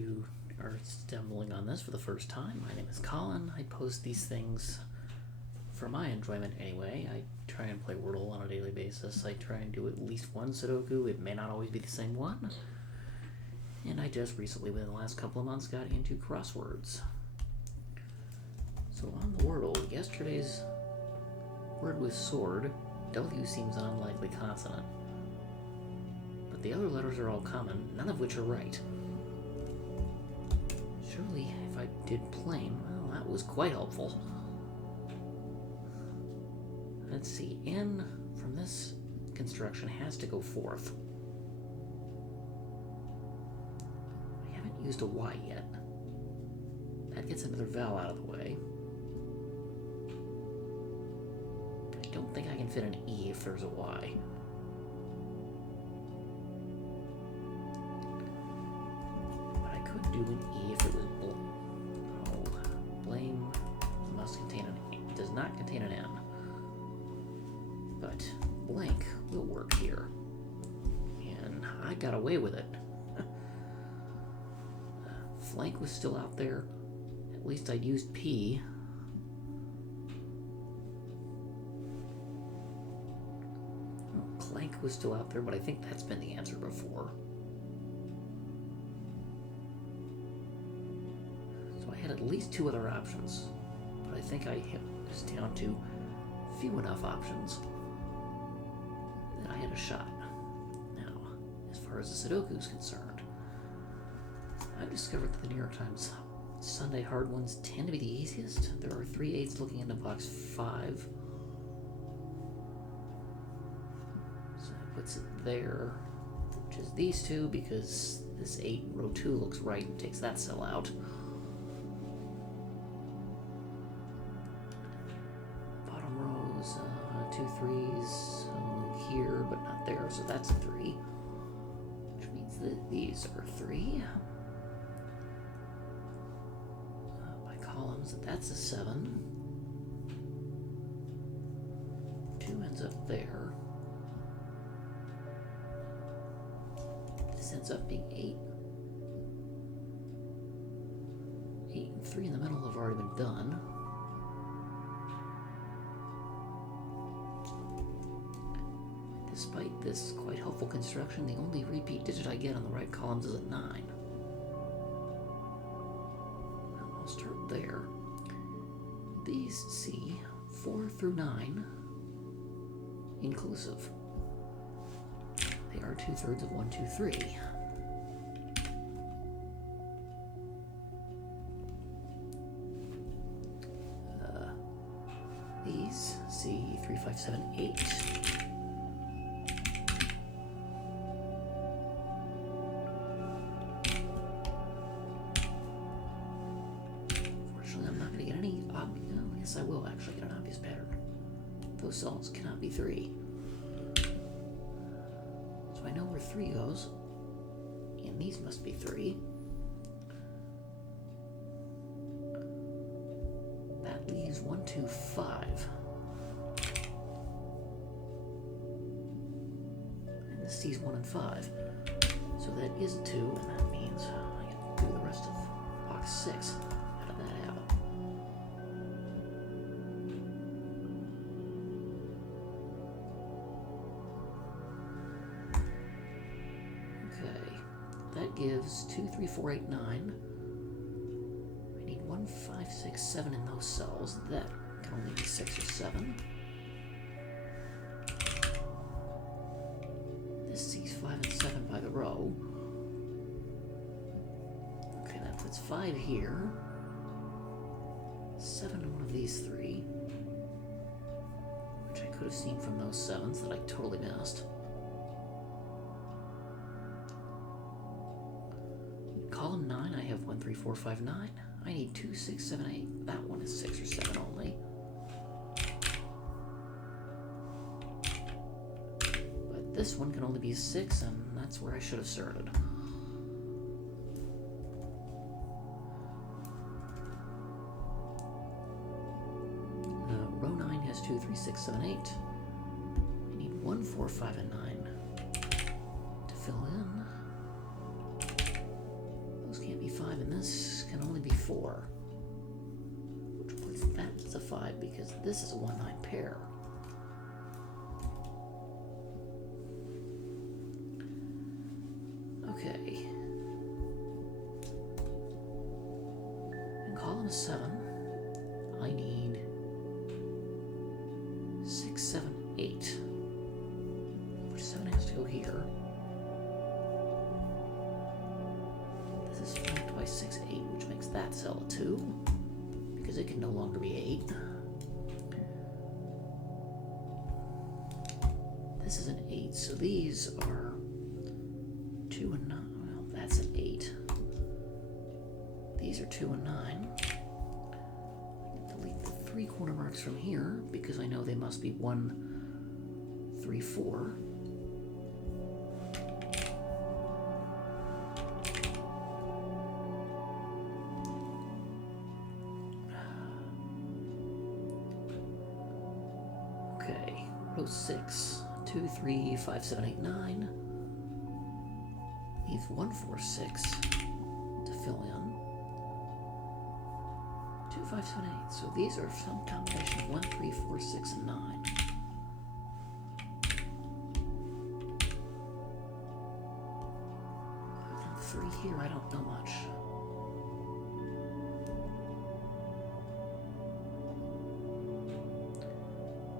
you are stumbling on this for the first time, my name is Colin. I post these things for my enjoyment anyway. I try and play Wordle on a daily basis. I try and do at least one Sudoku. It may not always be the same one. And I just recently, within the last couple of months, got into crosswords. So on the Wordle, yesterday's word was sword. W seems an unlikely consonant. But the other letters are all common, none of which are right. Surely, if I did plain, well, that was quite helpful. Let's see, N from this construction has to go fourth. I haven't used a Y yet. That gets another vowel out of the way. I don't think I can fit an E if there's a Y. But I could do an E if it was blame must contain an E. Does not contain an N. But blank will work here. And I got away with it. Flank was still out there. At least I'd used P. Clank was still out there, but I think that's been the answer before. So I had at least two other options, but I think I was down to few enough options that I had a shot. Now, as far as the Sudoku is concerned, I've discovered that the New York Times Sunday hard ones tend to be the easiest. There are 3 8s looking into box 5. So that puts it there, which is these two, because this 8 in row 2 looks right and takes that cell out. Bottom rows, 2 3s here, but not there, so that's a 3. Which means that these are 3. Columns, that's a 7. 2 ends up there. This ends up being 8. 8 and 3 in the middle have already been done. Despite this quite helpful construction, the only repeat digit I get on the right columns is a 9. I'll start there. These see 4 through 9 inclusive. They are 2/3 of 1, 2, 3. These see 3, 5, 7, 8. I will actually get an obvious pattern. Those cells cannot be 3. So I know where 3 goes, and these must be 3. That leaves 1, 2, 5. And this sees 1 and 5. So that is 2, and that means I can do the rest of box 6. How did that happen? That gives 2, 3, 4, 8, 9. I need 1, 5, 6, 7 in those cells. That can only be 6 or 7. This sees 5 and 7 by the row. Okay, that puts 5 here. 7 in one of these 3. Which I could have seen from those 7s that I totally missed. Column 9, I have 1, 3, 4, 5, 9. I need 2, 6, 7, 8. That one is 6 or 7 only. But this one can only be 6, and that's where I should have started. Row 9 has 2, 3, 6, 7, 8. I need 1, 4, 5, and 9 to fill in. Those can't be and this can only be 4. Which puts that as a 5 because this is a 1-9 pair. Okay. In column 7, I need 6, 7, 8. Which 7 has to go here. This is flanked by 6, 8, which makes that cell a 2, because it can no longer be 8. This is an 8, so these are 2 and 9. Well, that's an 8. These are 2 and 9. Delete the 3 corner marks from here because I know they must be 1, 3, 4. Okay, row 6. 2, 3, 5, 7, 8, 9. Leaves 1, 4, 6 to fill in. 2, 5, 7, 8. So these are some combination of 1, 3, 4, 6, and 9. And 3 here, I don't know much.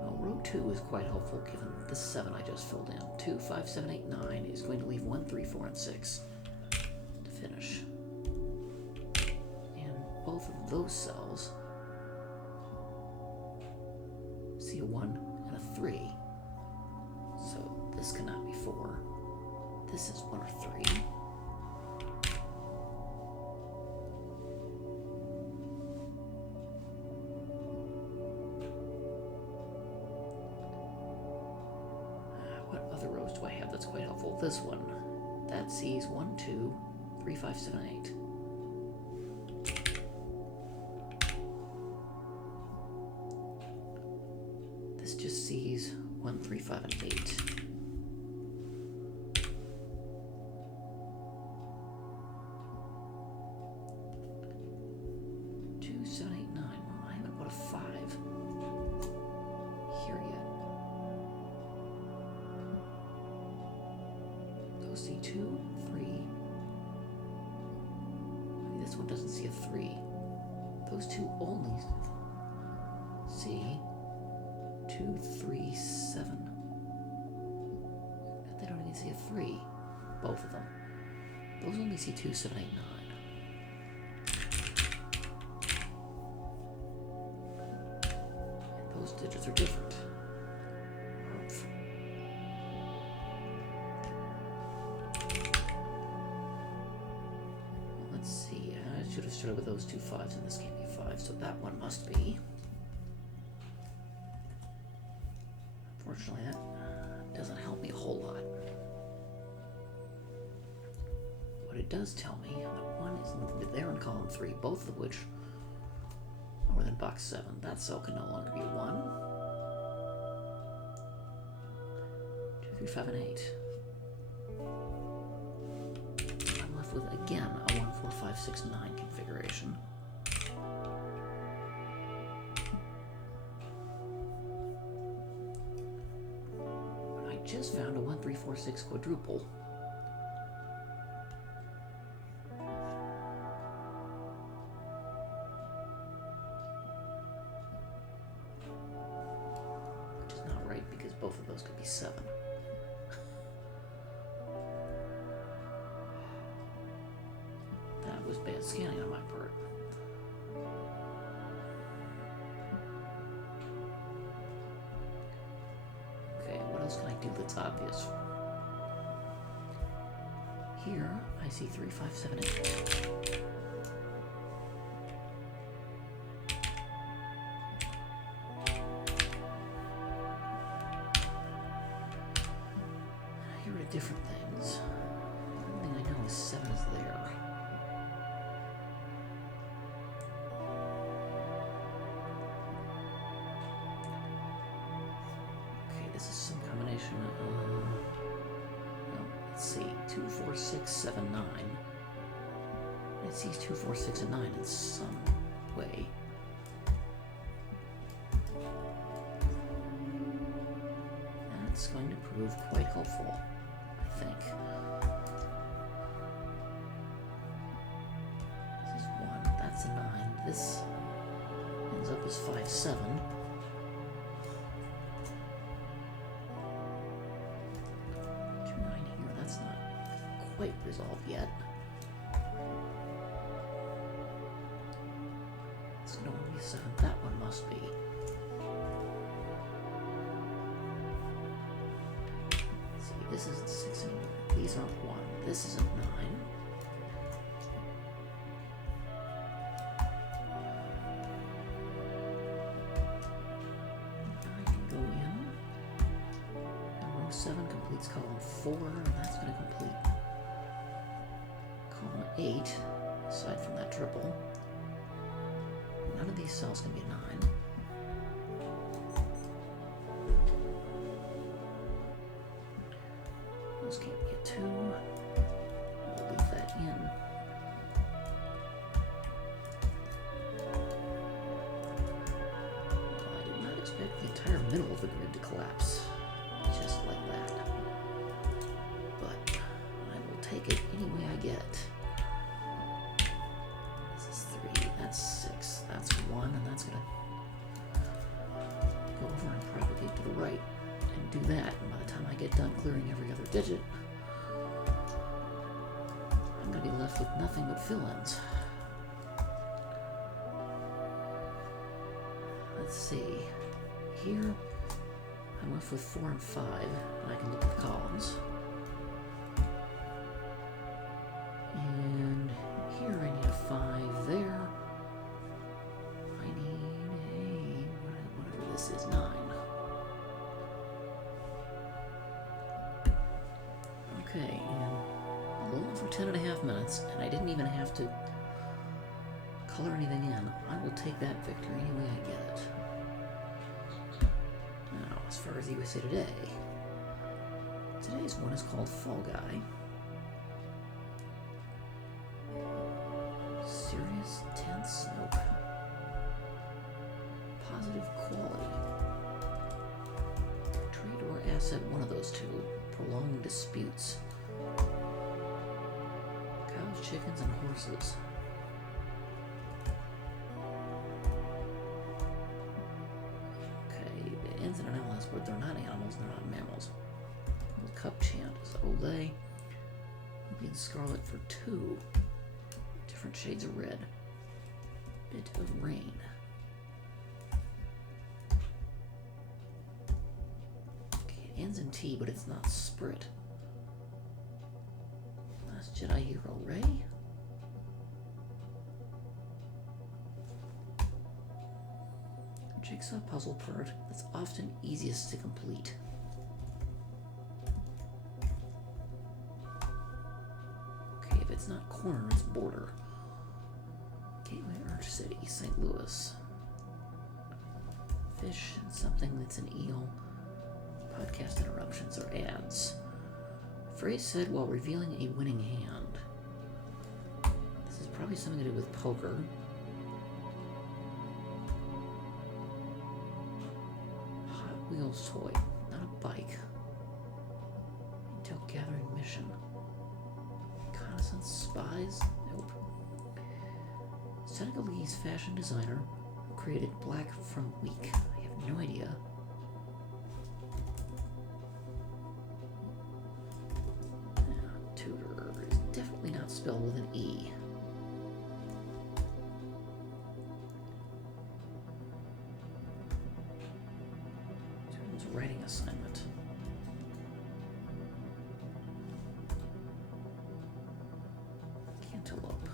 Well, row 2 is quite helpful given the 7 I just filled in. 2, 5, 7, 8, 9 is going to leave 1, 3, 4, and 6 to finish. Both of those cells see a 1 and a 3. So this cannot be 4. This is 1 or 3. What other rows do I have that's quite helpful? This one. That sees 1, 2, 3, 5, 7, 8. Just sees 1, 3, 5, and 8. 2, 7, 8, 9. Well, I haven't put a 5 here yet. Those see 2, 3. Maybe this one doesn't see a 3. Those two only see 2, 3, 7. They don't even see a 3. Both of them. Those only see 2, 7, 8, 9. And those digits are different. Oomph. Well, let's see. I should have started with those 2 5s, and this can't be 5, so that one must be. Unfortunately, that doesn't help me a whole lot. What it does tell me, that one is there in column 3, both of which are within box 7. That cell can no longer be a 1. 2, 3, 5, and 8. I'm left with, again, a 1, 4, 5, 6, 9 configuration. Just found a 1, 3, 4, 6 quadruple. Which is not right because both of those could be 7. That was bad scanning on my part. What else can I do that's obvious? Here, I see 3, 5, 7, 8. Here are different things. The only thing I know is 7 is there. This is some combination of, well, let's see, 2, 4, 6, 7, 9. It sees 2, 4, 6, and 9 in some way. That's going to prove quite helpful, I think. This is 1, that's a 9. This ends up as 5, 7. 2, 9 here, that's not quite resolved yet. It's going to be 7, that one must be. This isn't 6 anymore. These aren't 1. This isn't 9. 9 can go in. And row 7 completes column 4, and that's going to complete column 8, aside from that triple. None of these cells can be a 9. Can't get 2. We'll leave that in. Well, I did not expect the entire middle of the grid to collapse just like that. But I will take it any way I get. This is 3, that's 6, that's 1, and that's going to go over and propagate to the right. And do that, and by the time I get done clearing every other digit, I'm going to be left with nothing but fill-ins. Let's see. Here, I'm left with 4 and 5, and I can look at the columns. And here I need a 5 there. I need a, whatever this is, 9. Okay, and a little over 10.5 minutes, and I didn't even have to color anything in. I will take that victory any way I get it. Now, as far as USA Today, today's one is called Fall Guy. Serious, tense, nope. Positive quality. Trade or asset, one of those two. Prolonged disputes. Cows, chickens, and horses. Okay, the ends in an MLS, but they're not animals, they're not mammals. The cup chant is Olay. Ruby and Scarlet for 2. Different shades of red. Bit of rain. Ends in T, but it's not Sprit. Last Jedi Hero Ray. Jigsaw puzzle part that's often easiest to complete. Okay, if it's not corner, it's border. Gateway Arch City, St. Louis. Fish and something that's an eel. Podcast interruptions or ads. Phrase said while revealing a winning hand. This is probably something to do with poker. Hot Wheels toy, not a bike. Intel gathering mission. Reconnaissance spies? Nope. Senegalese fashion designer who created Black from Week. I have no idea. Tutor is definitely not spelled with an E. Student's writing assignment. Cantaloupe.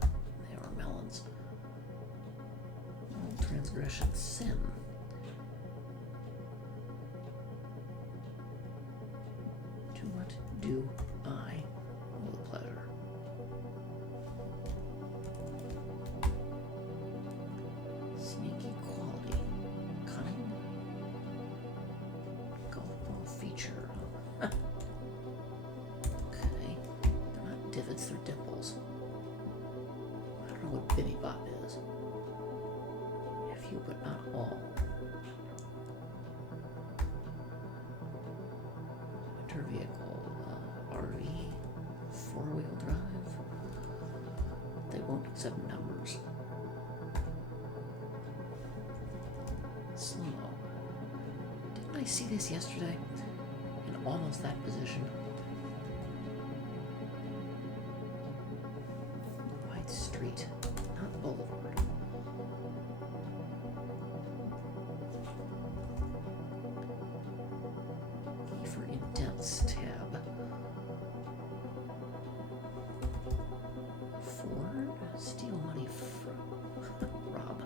They are melons. Moral transgression. Sin. To what do I owe the pleasure? Sneaky quality. Cunning. Golf ball feature. Okay. They're not divots, they're dimples. know what Bimibop is. A few, but not all. Winter vehicle, RV, four-wheel drive. They won't accept numbers. Slow-mo. Didn't I see this yesterday? In almost that position. Wide street, not boulevard. Key for indents tab. Ford? Steal money from Rob.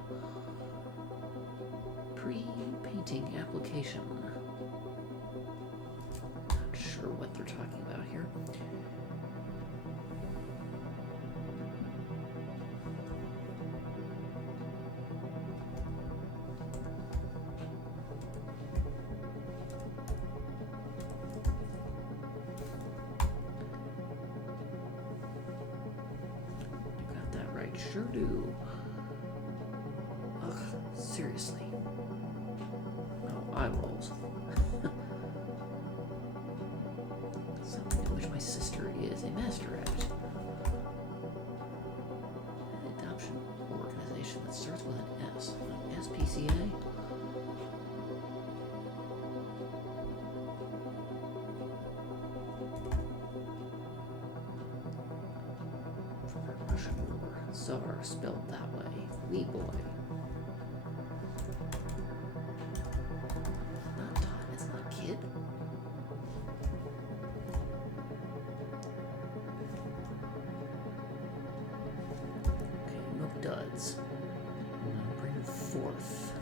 Pre-painting application. Not sure what they're talking about here. You got that right, sure do. Ugh, seriously. Oh, eye rolls. Something to which my sister is a master at. An adoption organization that starts with an S. An SPCA? From the Russian War. Tsar spelled that way. Wee boy. Not time, it's not kid. Okay, milk duds. Now bring it forth.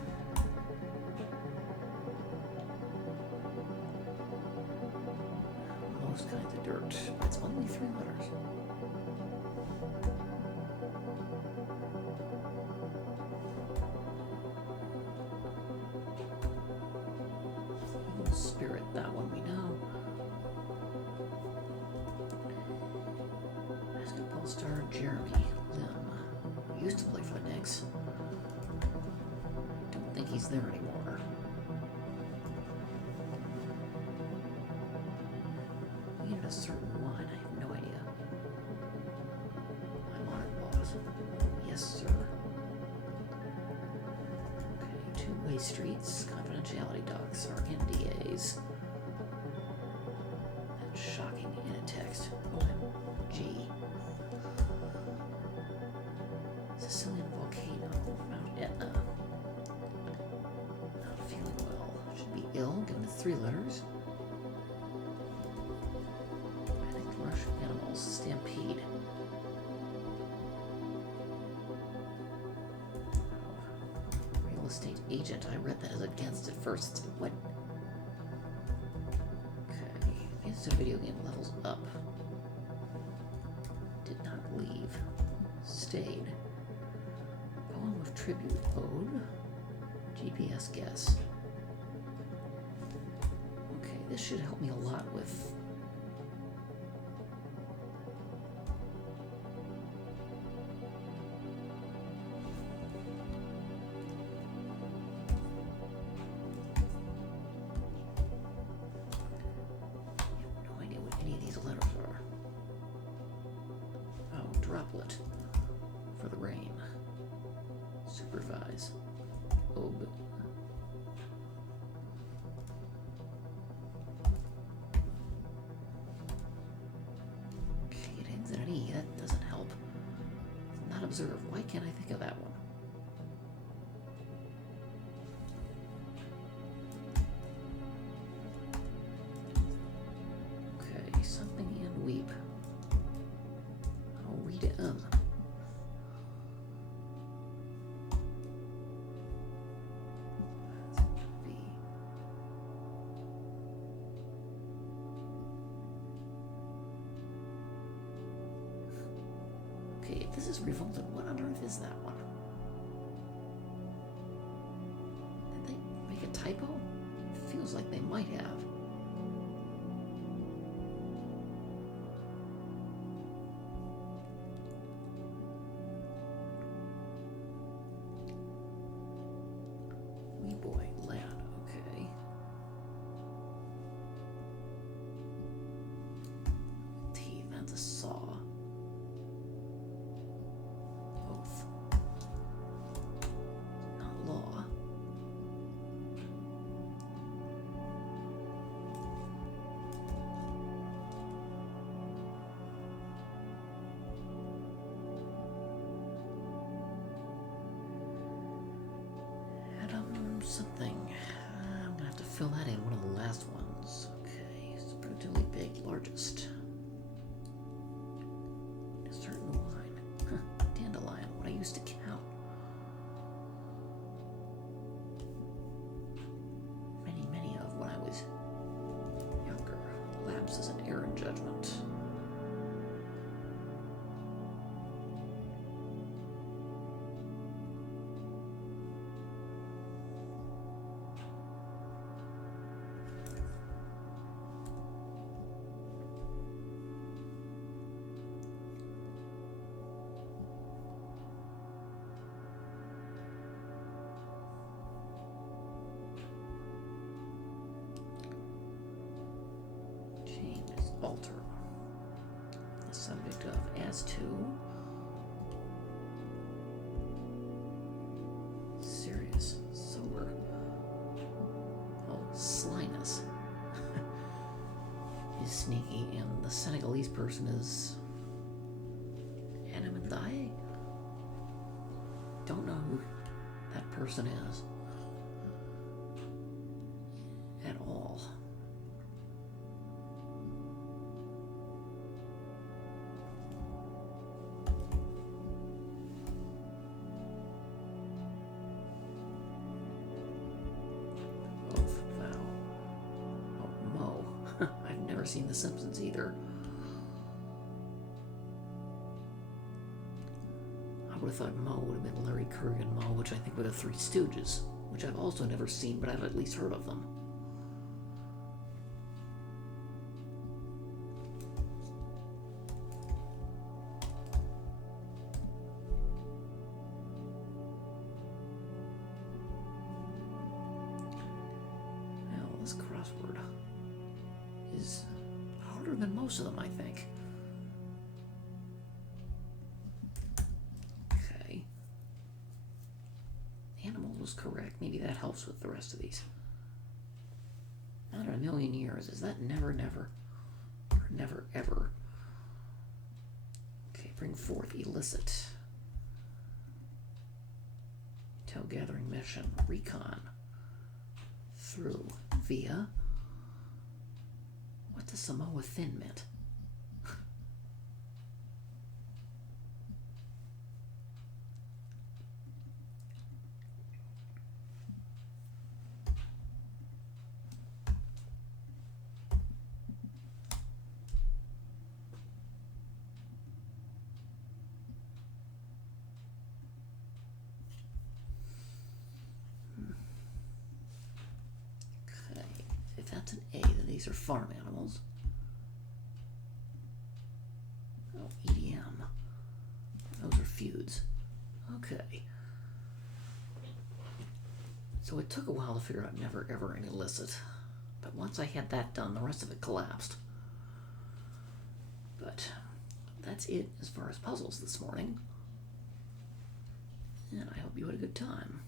Most kinds of dirt. It's only 3 letters. Spirit, that one we know. Basketball star Jeremy Lim used to play for the Knicks. Don't think he's there anymore. We needed a certain one. I have no idea. I'm on it, boss. Yes, sir. Okay, two-way streets, confidentiality docs, our NDAs. That's shocking in a text. OMG. Sicilian volcano, Mount Etna. Not feeling well. Should be ill, given the 3 letters. Panicked rush of animals, stampede. Real estate agent. I read that as against at first. It's like, what? Okay. Instant video game levels up. Did not leave. Stayed. Poem of tribute ode. GPS guess. Okay, this should help me a lot with droplet for the rain. Supervise. Ob. Okay, it ends in an E. That doesn't help. Not observe. Why can't I think of that one? Okay, something in weep. Okay, if this is revolted, what on earth is that one? Did they make a typo? It feels like they might have. boy, lad, okay. Teeth, that's a saw. Oath. Not law. Something. I'm gonna have to fill that in, one of the last ones. Okay, it's relatively big, largest. A certain line. Dandelion, what I used to count. Many of when I was younger. Lapse as an error in judgment. Alter. The subject of as to. Serious. Sober. Oh, slyness. Is sneaky, and the Senegalese person is Anamandai. Don't know who that person is at all. I've never seen The Simpsons either. I would have thought Moe would have been Larry, Kurgan, Moe, which I think were the Three Stooges, which I've also never seen, but I've at least heard of them. Now, this crossword is harder than most of them, I think. Okay. Animal was correct. Maybe that helps with the rest of these. Not in a million years. Is that never, never? Or never, ever? Okay, bring forth illicit. Intel gathering mission. Recon. Through. Via. What does Samoa Thin meant? Okay, if that's an A, then these are farm animals. Oh, EDM. Those are feuds. Okay. So it took a while to figure out never, ever, and illicit. But once I had that done, the rest of it collapsed. But that's it as far as puzzles this morning. And I hope you had a good time.